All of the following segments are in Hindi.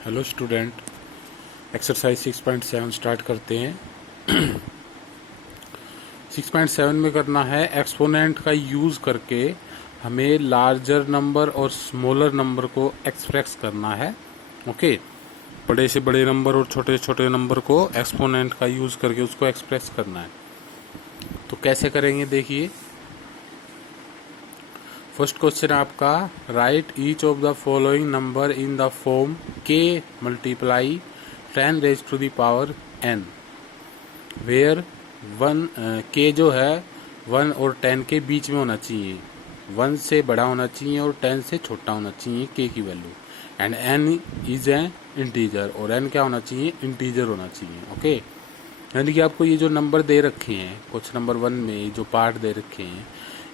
हेलो स्टूडेंट, एक्सरसाइज 6.7 स्टार्ट करते हैं। 6.7 में करना है एक्सपोनेंट का यूज़ करके हमें लार्जर नंबर और स्मॉलर नंबर को एक्सप्रेस करना है। ओके, बड़े से बड़े नंबर और छोटे से छोटे नंबर को एक्सपोनेंट का यूज़ करके उसको एक्सप्रेस करना है। तो कैसे करेंगे देखिए। फर्स्ट क्वेश्चन आपका, write each of the following number in the form k multiply 10 raise to the power n, where one k जो है 1 और 10 के बीच में होना चाहिए, 1 से बड़ा होना चाहिए और 10 से छोटा होना चाहिए k की value, and n is an integer, और n क्या होना चाहिए, इंटीजर होना चाहिए। ओके, यानी कि आपको ये जो नंबर दे रखे हैं क्वेश्चन नंबर 1 में जो पार्ट दे रखे हैं,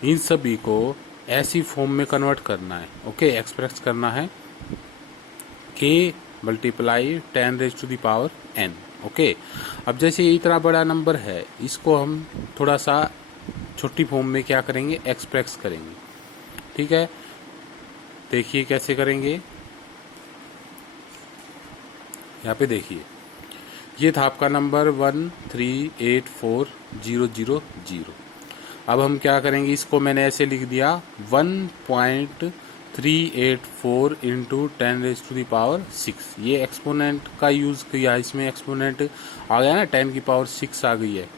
इन सभी को ऐसी फॉर्म में कन्वर्ट करना है। ओके, एक्सप्रेस करना है k multiply 10 raise to the power n। Okay, अब जैसे ये इतना बड़ा नंबर है, इसको हम थोड़ा सा छोटी फॉर्म में क्या करेंगे, एक्सप्रेस करेंगे। ठीक है, देखिए कैसे करेंगे। यहाँ पे देखिए, ये था आपका नंबर 1384000। अब हम क्या करेंगे, इसको मैंने ऐसे लिख दिया 1.384 into 10 raise to the power 6। ये एक्सपोनेंट का यूज़ किया, इसमें एक्सपोनेंट आ गया ना, 10 की पावर 6 आ गई है।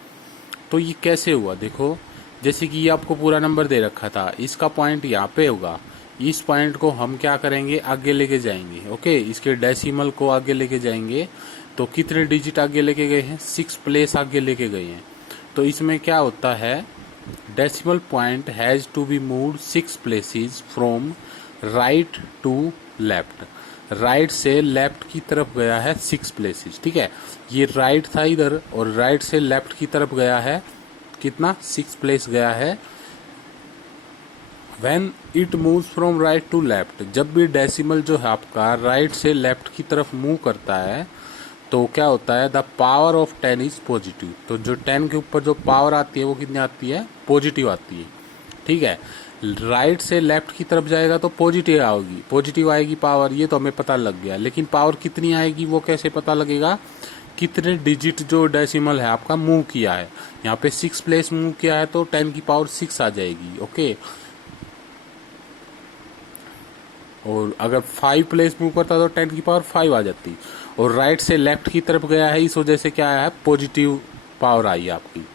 तो ये कैसे हुआ, देखो, जैसे कि ये आपको पूरा नंबर दे रखा था, इसका पॉइंट यहाँ पे होगा, इस पॉइंट को हम क्या करेंगे, आगे लेके जाएंगे। ओके, इसके डेसिमल को आगे लेके जाएंगे। तो कितने डिजिट आगे लेके गए हैं, 6 प्लेस आगे लेके गए हैं। तो इसमें क्या होता है, decimal point has to be moved 6 places from right to left। Right से लेफ्ट की तरफ गया है 6 प्लेसेस। ठीक है, ये राइट था इधर और राइट से लेफ्ट की तरफ गया है कितना, 6 प्लेस गया है। When it moves from right to left, जब भी डेसिमल जो है आपका राइट से लेफ्ट की तरफ मूव करता है तो क्या होता है, the power of 10 is positive. तो जो 10 के ऊपर जो पावर आती है वो कितनी आती है, पॉजिटिव आती है। ठीक है, राइट से लेफ्ट की तरफ जाएगा तो पॉजिटिव आएगी, पॉजिटिव आएगी पावर, ये तो हमें पता लग गया। लेकिन पावर कितनी आएगी वो कैसे पता लगेगा, कितने डिजिट जो डेसिमल है आपका मूव किया है। यहाँ पे 6 प्लेस मूव किया है तो 10 की पावर 6 आ जाएगी। ओके, और अगर 5 प्लेस मूव करता तो 10 की पावर 5 आ जाती। और राइट से लेफ्ट की तरफ गया है, इस वजह से क्या आया है, पॉजिटिव पावर आई है आपकी।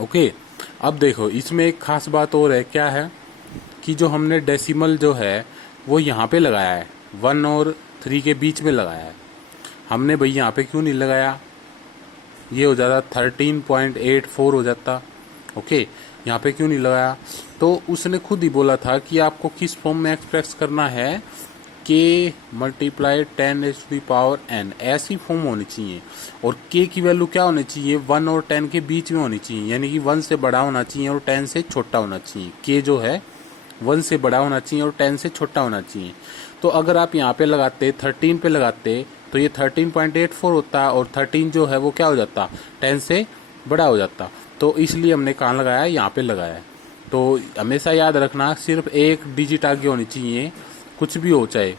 ओके, अब देखो इसमें एक खास बात और है, क्या है कि जो हमने डेसिमल जो है वो यहाँ पे लगाया है, 1 और 3 के बीच में लगाया है हमने। भाई यहाँ पे क्यों नहीं लगाया, ये हो जाता 13.84 हो जाता। ओके, यहाँ पे क्यों नहीं लगाया, तो उसने खुद ही बोला था कि आपको किस फॉर्म में एक्सप्रेस करना है, k multiply 10 raise to the power n, ऐसी फॉर्म होनी चाहिए। और k की वैल्यू क्या होनी चाहिए, 1 और 10 के बीच में होनी चाहिए, यानी कि 1 से बड़ा होना चाहिए और 10 से छोटा होना चाहिए। k जो है 1 से बड़ा होना चाहिए और 10 से छोटा होना चाहिए। तो अगर आप यहाँ पे लगाते 13 पे लगाते तो ये 13.84 होता, और 13 जो है वो क्या हो जाता, 10 से बड़ा हो जाता। तो इसलिए हमने कहाँ लगाया, यहाँ पे लगाया है। तो हमेशा याद रखना, सिर्फ एक डिजिट आगे होनी चाहिए, कुछ भी हो, चाहे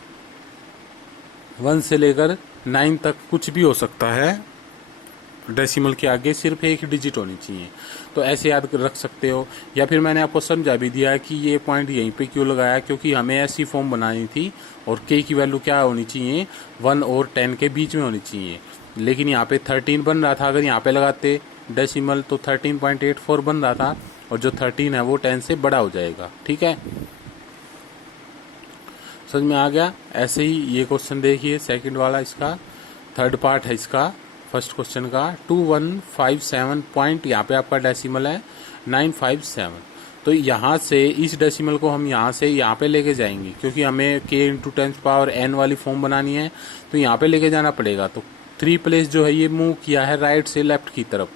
1 से लेकर 9 तक कुछ भी हो सकता है, डेसिमल के आगे सिर्फ एक डिजिट होनी चाहिए। तो ऐसे याद रख सकते हो। या फिर मैंने आपको समझा भी दिया है कि ये पॉइंट यहीं पे क्यों लगाया, क्योंकि हमें ऐसी फॉर्म बनानी थी और k की वैल्यू क्या होनी चाहिए, 1 और 10 के बीच में होनी चाहिए। लेकिन यहाँ पे 13 बन रहा था, अगर यहाँ पे लगाते डेसिमल तो 13.84 बन रहा था, और जो 13 है वो 10 से बड़ा हो जाएगा। ठीक है, समझ में आ गया। ऐसे ही ये क्वेश्चन देखिए, सेकंड वाला, इसका थर्ड पार्ट है इसका फर्स्ट क्वेश्चन का। 2157 पॉइंट, यहाँ पे आपका डेसिमल है 957। तो यहाँ से इस डेसिमल को हम यहाँ से यहाँ पे लेके जाएंगे, क्योंकि हमें k इंटू 10 पावर n वाली फॉर्म बनानी है, तो यहाँ पे लेके जाना पड़ेगा। तो 3 प्लेस जो है ये मूव किया है राइट से लेफ्ट की तरफ,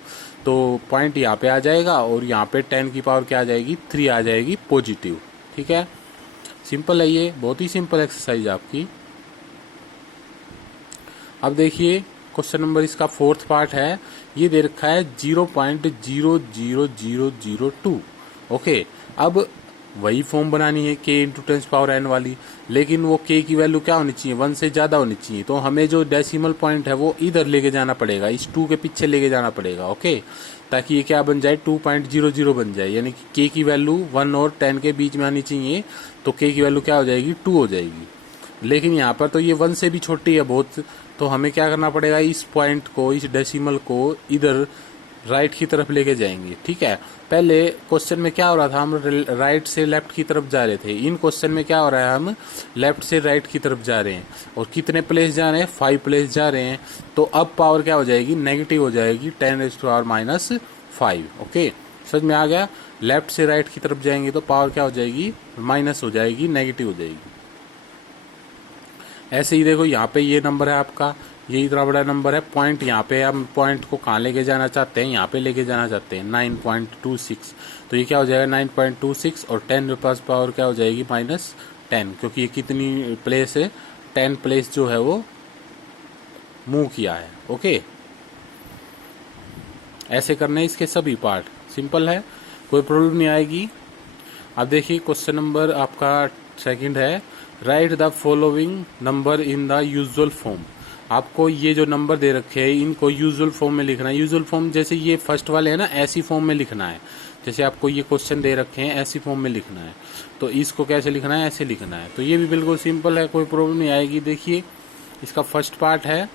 तो पॉइंट यहाँ पे आ जाएगा, और यहाँ पे 10 की पावर क्या आ जाएगी, 3 आ जाएगी पॉजिटिव। ठीक है, सिंपल है, ये बहुत ही सिंपल एक्सरसाइज आपकी। अब देखिए क्वेश्चन नंबर इसका फोर्थ पार्ट है, ये दे रखा है 0.00002। ओके, अब वही फॉर्म बनानी है k into tens power n वाली, लेकिन वो k की वैल्यू क्या होनी चाहिए, 1 से ज़्यादा होनी चाहिए। तो हमें जो डेसिमल पॉइंट है वो इधर लेके जाना पड़ेगा, इस 2 के पीछे लेके जाना पड़ेगा। ओके, ताकि ये क्या बन जाए, 2.00 बन जाए, यानी कि k की वैल्यू 1 और 10 के बीच में आनी चाहिए। तो k की वैल्यू क्या हो जाएगी, 2 हो जाएगी। लेकिन यहाँ पर तो ये 1 से भी छोटी है बहुत, तो हमें क्या करना पड़ेगा, इस पॉइंट को, इस डेसिमल को इधर राइट की तरफ लेके जाएंगे। ठीक है, पहले क्वेश्चन में क्या हो रहा था, हम राइट से लेफ्ट की तरफ जा रहे थे। इन क्वेश्चन में क्या हो रहा है, हम लेफ्ट से राइट की तरफ जा रहे हैं। और कितने प्लेस जा रहे हैं, 5 प्लेस जा रहे हैं। तो अब पावर क्या हो जाएगी, नेगेटिव हो जाएगी, 10⁻⁻⁵। ओके, समझ में आ गया। लेफ्ट से राइट की तरफ जाएंगे तो पावर क्या हो जाएगी, माइनस हो जाएगी, नेगेटिव हो जाएगी। ऐसे ही देखो, यहाँ पे ये नंबर है आपका, ये इतना बड़ा नंबर है। पॉइंट यहाँ पे, हम पॉइंट को कहाँ लेके जाना चाहते हैं, यहाँ पे लेके जाना चाहते हैं, 9.26। तो ये क्या हो जाएगा, 9.26, और 10 के पास पावर क्या हो जाएगी, -10, क्योंकि ये कितनी प्लेस है, 10 प्लेस जो है वो मूव किया है। ओके, ऐसे करने इसके सभी पार्ट, सिंपल है, कोई प्रॉब्लम नहीं आएगी। अब देखिए क्वेश्चन नंबर आपका सेकंड है, right the following number in the usual form. आपको ये जो नंबर दे रखे हैं इनको यूजुअल फॉर्म में लिखना है। यूजुअल फॉर्म जैसे ये फर्स्ट वाले है ना, ऐसी फॉर्म में लिखना है। जैसे आपको ये क्वेश्चन दे रखे हैं ऐसी फॉर्म में लिखना है, तो इसको कैसे लिखना है, ऐसे लिखना है। तो ये भी बिल्कुल सिंपल है, कोई प्रॉब्लम नहीं आएगी। देखिए इसका फर्स्ट पार्ट है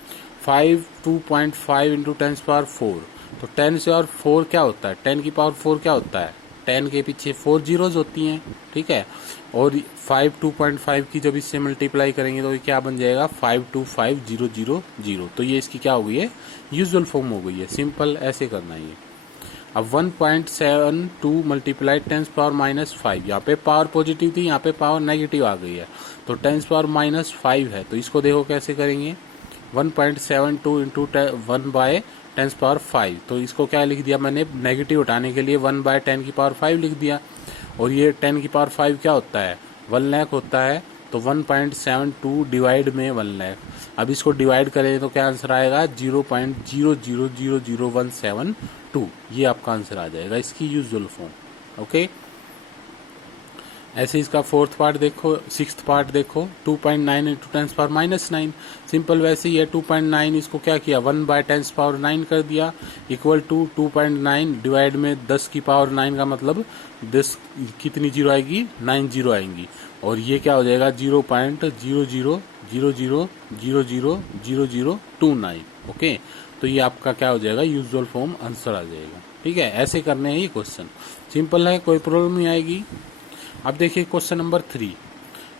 2.5 इंटू 10⁻⁴। तो 10 और 4 क्या होता है, 10 की पावर 4 क्या होता है, 10 के पीछे 4 जीरोज होती हैं। ठीक है, और 2.5 की जब इससे मल्टीप्लाई करेंगे तो ये क्या बन जाएगा, 525,000। तो ये इसकी क्या हो गई है, यूजुअल फॉर्म हो गई है। सिंपल, ऐसे करना है ये। अब 1.72 मल्टीप्लाई 10⁻⁻⁵। यहाँ पे पावर पॉजिटिव थी, यहाँ पे पावर नेगेटिव आ गई है, तो 10⁻⁻⁵ है। तो इसको देखो कैसे करेंगे, 1.72 इंटू 1/10⁻⁵। तो इसको क्या लिख दिया मैंने, नेगेटिव हटाने के लिए 1/10⁵ लिख दिया। और ये 10 की पावर 5 क्या होता है, 1 लाख होता है। तो 1.72 डिवाइड में 1 लाख। अब इसको डिवाइड करें तो क्या आंसर आएगा, 0.000172। ये आपका आंसर आ जाएगा, इसकी यूजुअल फॉर्म। ओके, ऐसे इसका फोर्थ पार्ट देखो, सिक्स्थ पार्ट देखो, 2.9 इंटू 10⁻⁹। सिंपल वैसे ही है, 2.9 इसको क्या किया, 1/10⁹ कर दिया, इक्वल टू 2.9 डिवाइड में 10 की पावर 9 का मतलब 10 कितनी जीरो आएगी, 9 जीरो आएंगी। और ये क्या हो जाएगा, 0.00000029। ओके, तो ये आपका क्या हो जाएगा, यूजुअल फॉर्म आंसर आ जाएगा। ठीक है, ऐसे करने हैं ये क्वेश्चन, सिंपल है, कोई प्रॉब्लम नहीं आएगी। अब देखिए question number 3,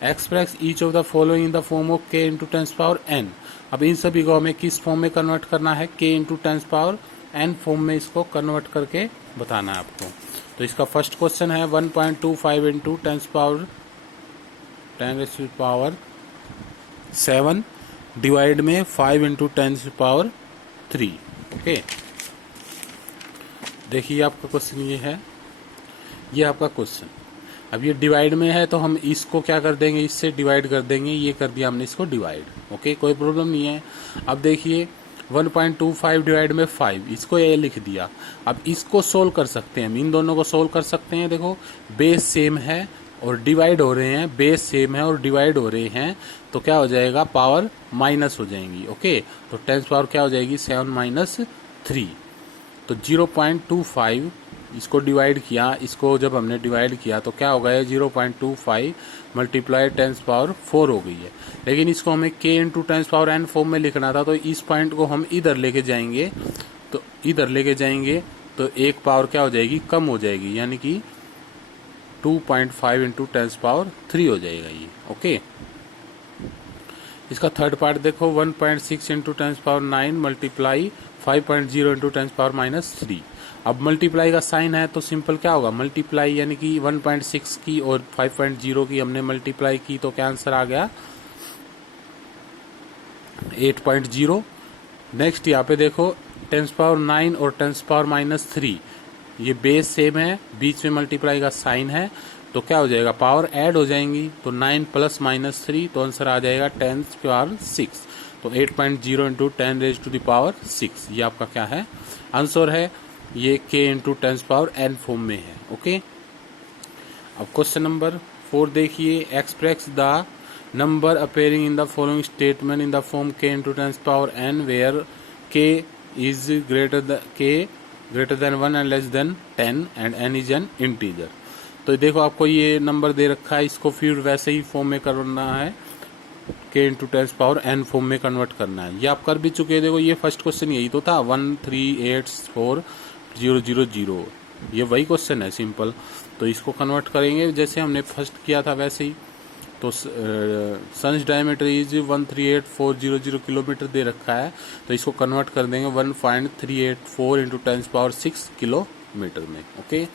express each of the following in the form of k into 10⁻n। अब इन सभी को हमें किस फॉर्म में कन्वर्ट करना है, k इंटू 10⁻n फॉर्म में इसको कन्वर्ट करके बताना है आपको। तो इसका फर्स्ट क्वेश्चन है 1.25 इंटू 10⁻7 डिवाइड में 5 इंटू 10⁻3। ओके, देखिए आपका क्वेश्चन ये है, ये आपका क्वेश्चन। अब ये डिवाइड में है तो हम इसको क्या कर देंगे, इससे डिवाइड कर देंगे, ये कर दिया हमने इसको डिवाइड। ओके, कोई प्रॉब्लम नहीं है। अब देखिए 1.25 डिवाइड में 5, इसको ये लिख दिया। अब इसको सोल्व कर सकते हैं हम, इन दोनों को सोल्व कर सकते हैं। देखो बेस सेम है और डिवाइड हो रहे हैं, बेस सेम है और डिवाइड हो रहे हैं, तो क्या हो जाएगा, पावर माइनस हो जाएंगी। ओके, तो 10 पावर क्या हो जाएगी, 7 - 3। तो 0.25 इसको डिवाइड किया, इसको जब हमने डिवाइड किया तो क्या हो गया, 0.25 मल्टीप्लाई 10⁻⁴ हो गई है। लेकिन इसको हमें k इंटू 10⁻n फॉर्म में लिखना था, तो इस पॉइंट को हम इधर लेके जाएंगे, तो इधर लेके जाएंगे तो एक पावर क्या हो जाएगी, कम हो जाएगी, यानी कि 2.5 इंटू 10⁻3 हो जाएगा ये। ओके, इसका थर्ड पार्ट देखो, 1.6 इंटू 10⁻9 मल्टीप्लाई 5.0 इंटू 10⁻⁻3। अब मल्टीप्लाई का साइन है तो सिंपल क्या होगा, मल्टीप्लाई यानी कि 1.6 की और 5.0 की हमने मल्टीप्लाई की, तो क्या आंसर आ गया, 8.0। नेक्स्ट यहाँ पे देखो 10⁻9 और 10⁻⁻3, ये बेस सेम है, बीच में मल्टीप्लाई का साइन है, तो क्या हो जाएगा, पावर ऐड हो जाएंगी। तो 9 + -3, तो आंसर आ जाएगा 10⁻6। तो 8.0 इंटू 10⁻6, ये आपका क्या है, आंसर है। ये k इंटू 10⁻n फॉर्म में है। ओके, अब क्वेश्चन नंबर 4 देखिए, express the number appearing in the following statement in the form k into 10 power n where k is greater than 1 and less than 10 and n is an integer। तो देखो आपको ये नंबर दे रखा है, इसको फिर वैसे ही फॉर्म में करना है, k into 10 power n form में कन्वर्ट करना है। ये आप कर भी चुके हैं। देखो ये फर्स्ट क्वेश्चन यही तो था, 1384000, ये वही क्वेश्चन है सिंपल। तो इसको कन्वर्ट करेंगे जैसे हमने फर्स्ट किया था वैसे ही। तो सन्स डायमीटर इज 138,400 किलोमीटर दे रखा है, तो इसको कन्वर्ट कर देंगे 1.384 इंटू 10 पावर 6 किलोमीटर में। ओके,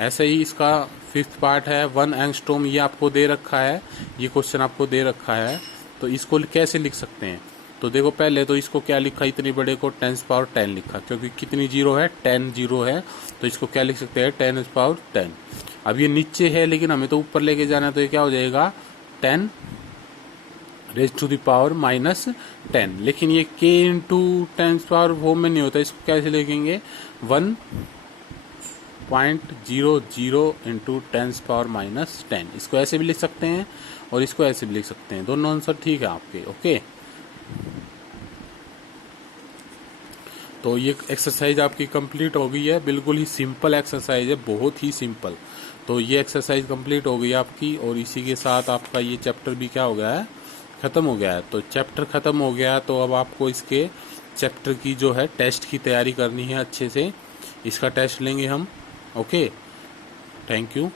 ऐसे ही इसका फिफ्थ पार्ट है 1 एंगस्ट्रॉम, ये आपको दे रखा है, ये क्वेश्चन आपको दे रखा है। तो इसको कैसे लिख सकते हैं? तो देखो पहले तो इसको क्या लिखा, इतनी बड़े को 10 पावर 10 लिखा, क्योंकि कितनी जीरो है, 10 जीरो है, तो इसको क्या लिख सकते हैं, 10 पावर 10। अब ये नीचे है लेकिन हमें तो ऊपर लेके जाना है, तो ये क्या हो जाएगा 10 रेज टू द पावर -10। लेकिन ये k इंटू 10 पावर फॉर्म में नहीं होता, इसको कैसे लिखेंगे 1.00 इंटू 10 पावर -10। इसको ऐसे भी लिख सकते हैं और इसको ऐसे भी लिख सकते हैं, दोनों आंसर ठीक है आपके। ओके, तो ये एक्सरसाइज आपकी कंप्लीट हो गई है, बिल्कुल ही सिंपल एक्सरसाइज है, बहुत ही सिंपल। तो ये एक्सरसाइज कंप्लीट हो गई आपकी, और इसी के साथ आपका ये चैप्टर भी क्या हो गया है, ख़त्म हो गया है। तो चैप्टर ख़त्म हो गया, तो अब आपको इसके चैप्टर की जो है टेस्ट की तैयारी करनी है अच्छे से, इसका टेस्ट लेंगे हम। Okay, thank you.